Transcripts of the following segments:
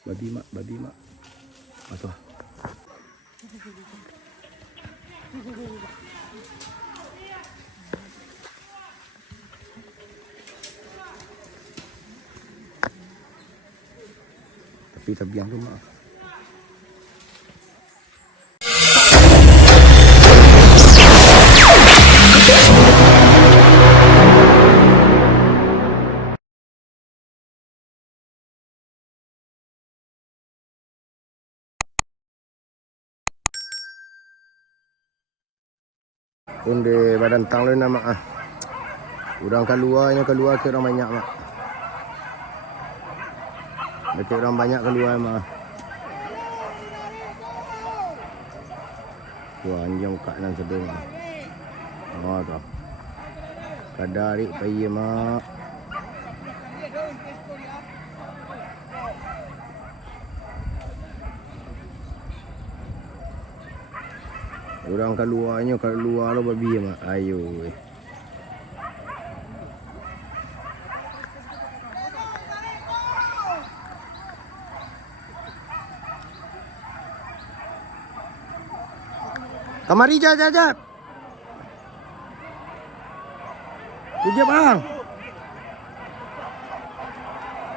Babi mak, babi mak. Atau. Tapi tabiang tu mak. Pun di badan tang lu nak mak ah. Orang keluar ke orang banyak mak. Dekat orang banyak keluar mak. Wah anjing kat nan sedeng. Oh tu. Kadari pai mak. Orang keluar lo babi mak. Ayo. Kamari jap. Jap bang.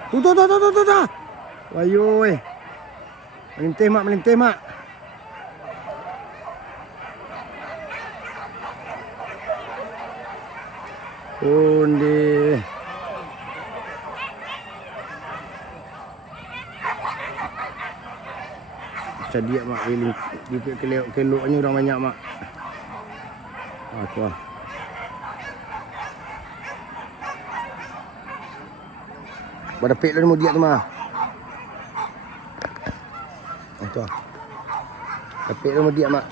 Tu. Ayo weh. Melintih mak. Undi. Dia mak pilih keloknya orang banyak mak. Tu ah. Pada pek lah dia tu mah. Tu ah. Pek lah dia mak.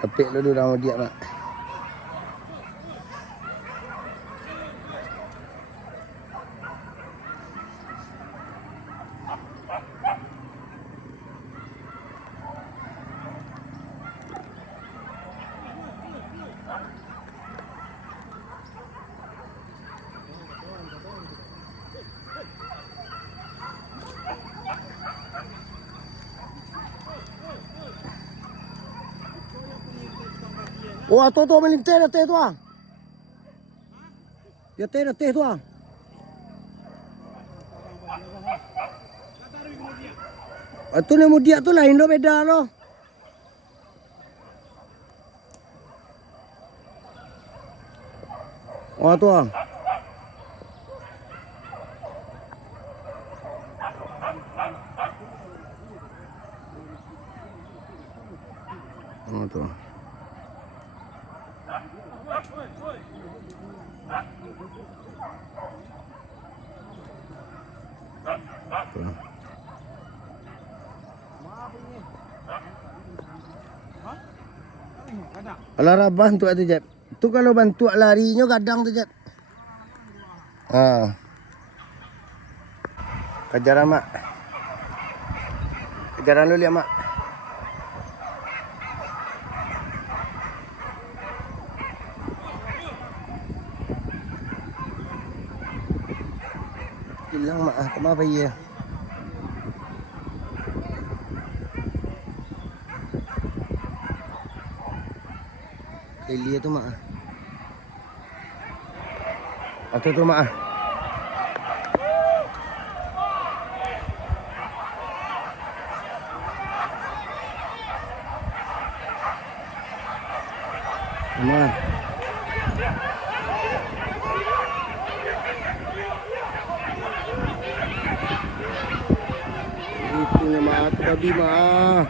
Kepek dulu dah dia mak. Oh, tu melintih dah teh tu ah. Ya teh tu ah. Tu ni mudia tu lain lo beda lo. Oh tu ah. Oh tu. Kalau bantu tu Jeb. Tu kalau bantu larinya kadang tu Jeb. Kejaran mak. Kejaran lu lihat mak. Hilang mak, kenapa ya? Elia tu mak. Atau tu mak. Mak. Itu nama tu babi mak.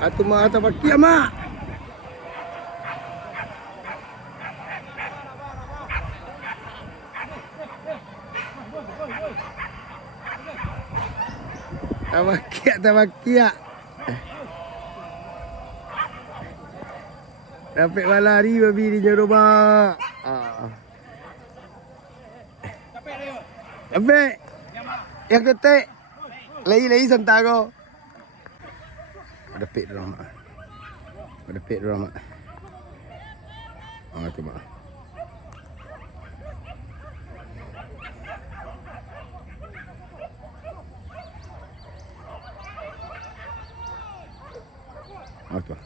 Atu mak tak pakai mak. Tak pakai. Dapat malari babi di rumah. Dapat. Yang ketik. Lagi sentak kau. Ada pek dalam mak. Ada pek dalam mak. Coba. Coba.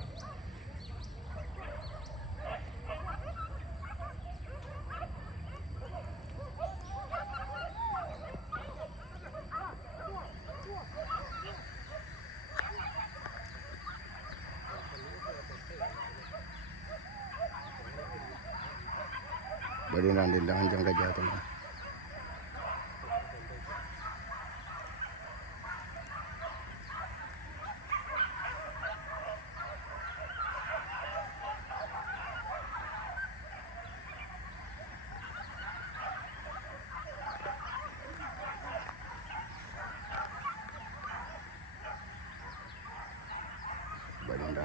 Baru nak dendang jam gajah tu mah.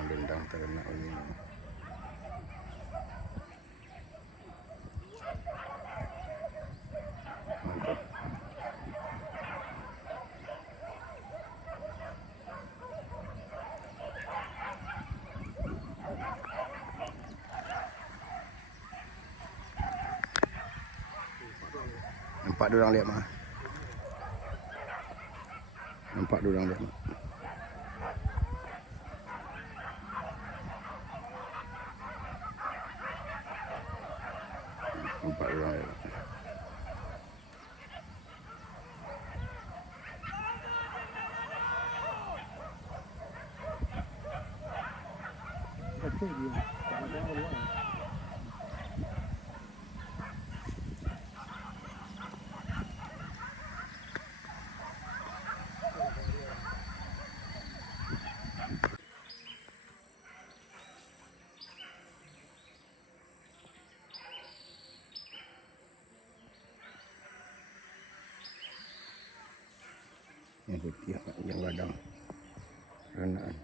Dendang ternak ini. Mantap. Nampak dia orang lihat mah. Nampak dia orang lihat mah. Nampak dia orang lihat. Yang putih, yang ladang renaan.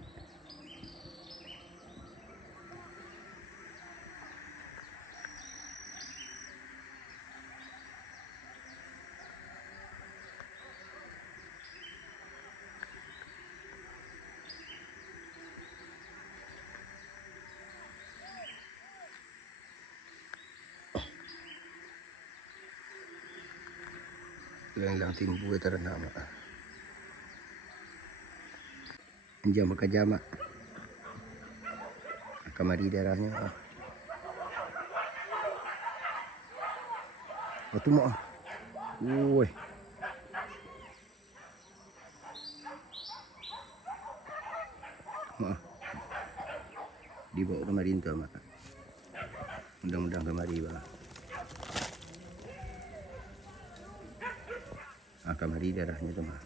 Lang timbu ternak mak. Jam makan jam mak. Kamari darahnya. Tu mak. Woi. Mak. Dibawa kamari tu mak. Mudah-mudahan kamari bah. Kamari darahnya tu mak.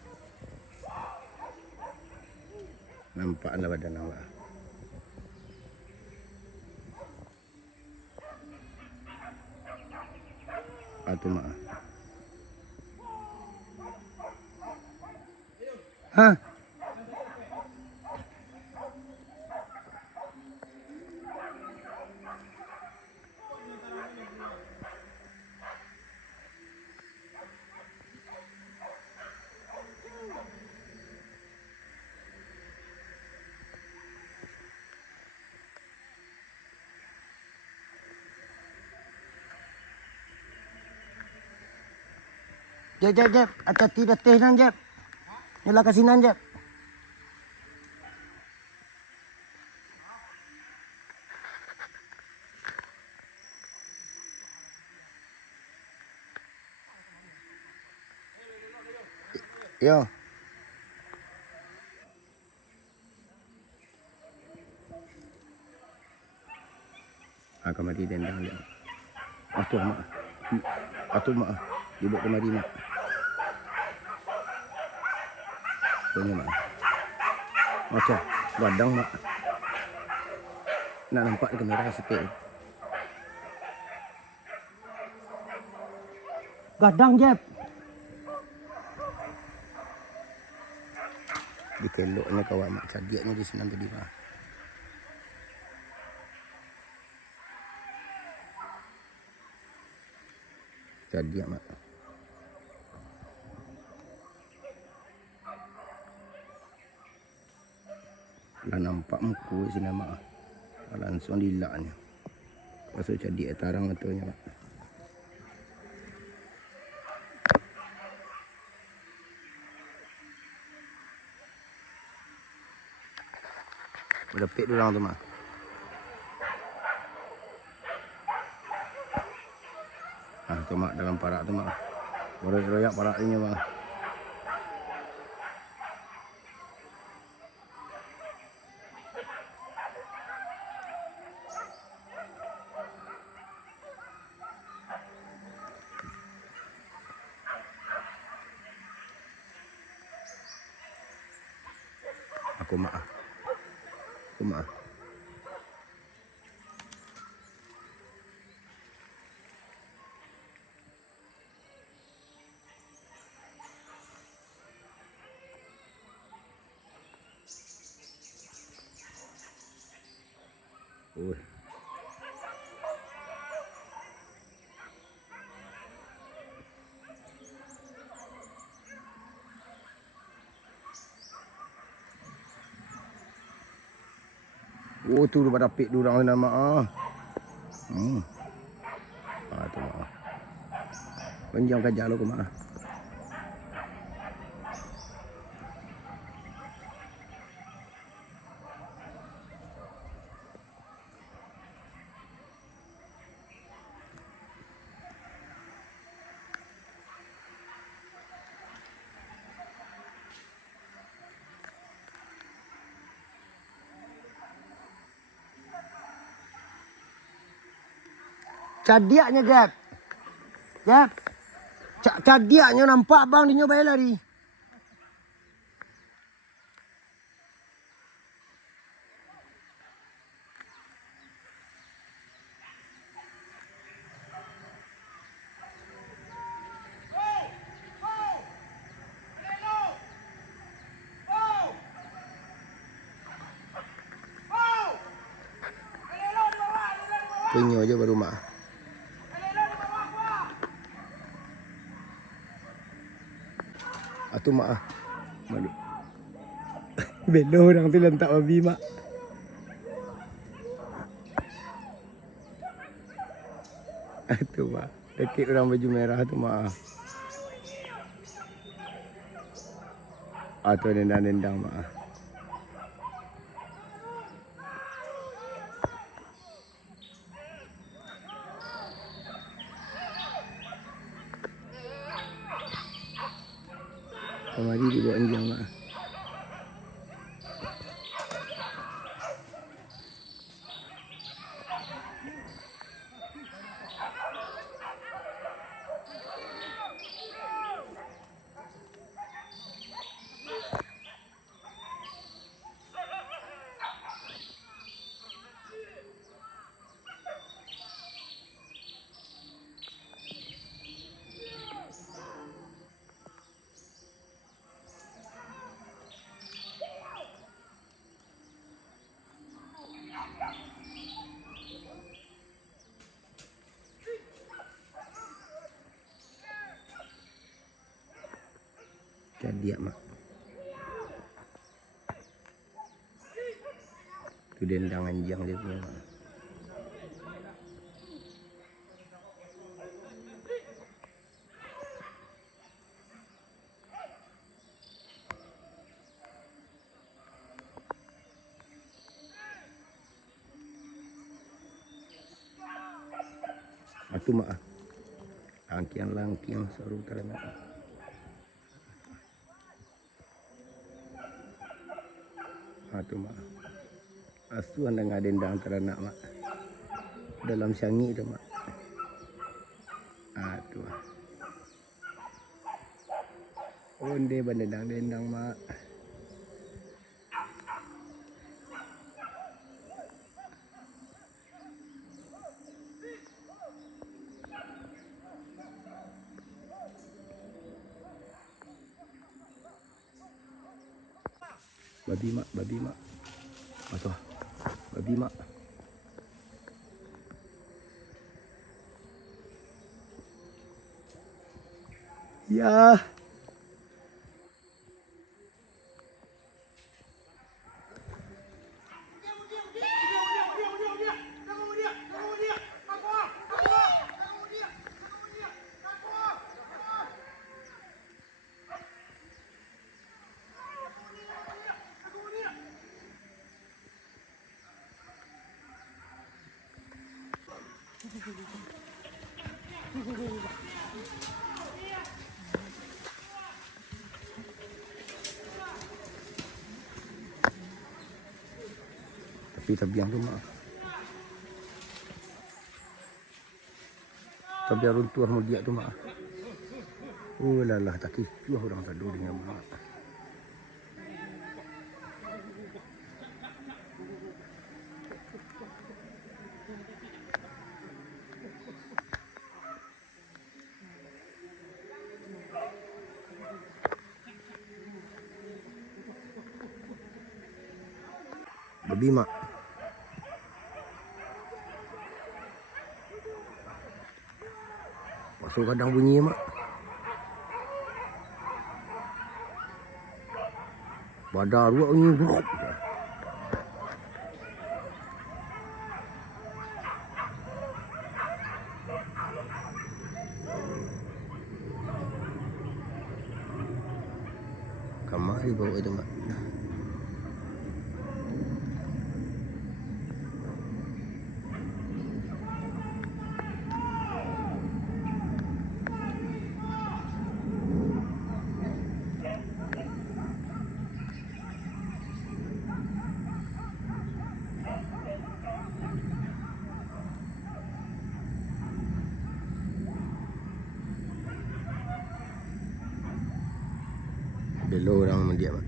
Nampaklah badan awak. Tu mak. Ha? Jep. Hati-hati dah teh nan, Jep. Yalah kasinan, Jep. Yo. Kamari dendang dia. Atuh mak. Atuh mak. Dibawa kamari mak. Punya mak. Macam badang mak. Nak nampak kamera sikit. Gadang Jep. Dikeloknya kawan mak cadiaknya di sana tadi mak. Jadi mak. Lah nampak muka sini mak. Langsung dilaknya. Pasal jadi tarang betulnya mak. Berpik dulu orang tu mak. Tu mak dalam parak tu mak. Royak-royak parak ini mak. Aku mak. Aku mak. Ui. Oh tu pada pik durang nama ah. Tu mak. Panjang kajak lu ke mak. Cadiaknya Gap. Gap. Cadiaknya nampak bang dia nyoba lari. Penyo aja baru mak. Atu mak. Mari. Belo orang tu lentak babi mak. Atu mak. Dekik orang baju merah tu mak. Atu nendang-nendang mak. Kemari dibawa anjing mak. Jadi mak. Tu dendang anjing dia punya mak. Atu mak. Langkiang seru ternak. Atu mak. Asu anda ngadendang ternak mak. Dalam syangi tu mak. Atu. Onde bandendang-dendang mak. Babi mak. Masuk. Babi mak. Ya. Tapi tabiang tu mak. Tabiang runtuh sama dia tu mak. Oh lalah tak kisah orang tak dulu dengan mak. Babi mak. Masuk kadang bunyi mak. Badar dua bunyi buruk. Kamari bawa itu mak. Belo orang sama dia mak.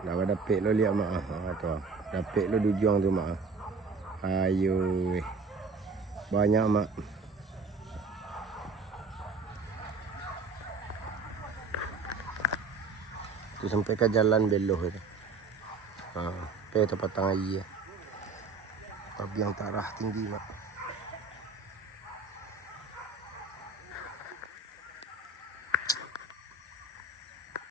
Dah dapet lo lihat mak. Tu. Dapet lo dujuang tu mak. Ayo. Banyak mak. Tu sampai ke jalan beloh tu. Ha, sampai tempat tang air. Tabiang tarah tinggi mak.